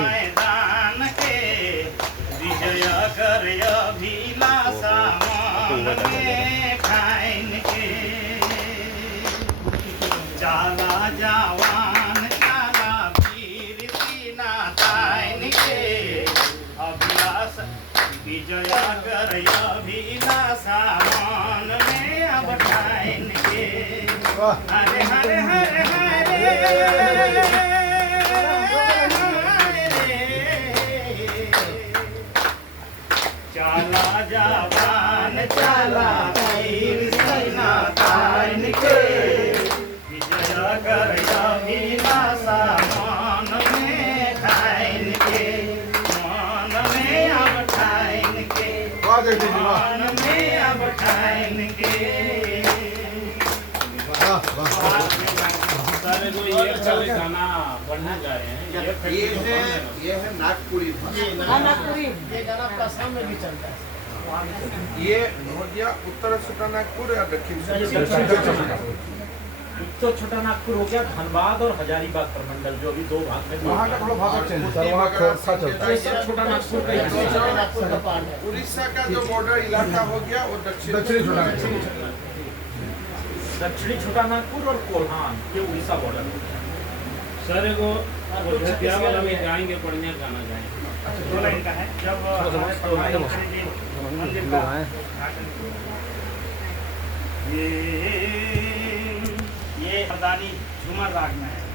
मैदान के विजय कर अभिलाषा मन में खाइन के चाला जवान चाला वीर सीना ताइन के अभिलाषा विजय कर अभिलाषा मन में अब खाइन के हरे हरे हरे हरे चाला जवान चाला वीर सेना ताइन के विजय कर अभिलाषा मन में खाइन के मन में अब खाइन के मन में अब खाइन के गाना पढ़ने जा रहे हैं। ये है नागपुरी। नागपुरी ये गाना आपका असम में भी चलता है। ये हो गया उत्तर छोटा नागपुर या दक्षिण उत्तर छोटा नागपुर हो गया, धनबाद और हजारीबाग प्रमंडल जो अभी दो भाग में वहाँ का थोड़ा भाषा चेंज है, वहाँ खरसा चलता है। ये सब छोटा नागपुर का ही हिस्सा है। नागपुर का पार्ट है। उड़ीसा का जो बॉर्डर इलाका हो गया वो दक्षिणी छोटा नागपुर। दक्षिणी छोटा नागपुर और कोल्हान ये उड़ीसा बॉर्डर हो गया। सर वो अयोध्या वाला में गाएंगे पढ़ने गाना गाएंगे। दो लाइन का है जब मंदिर का ये मर्दानी झूमर राग में है।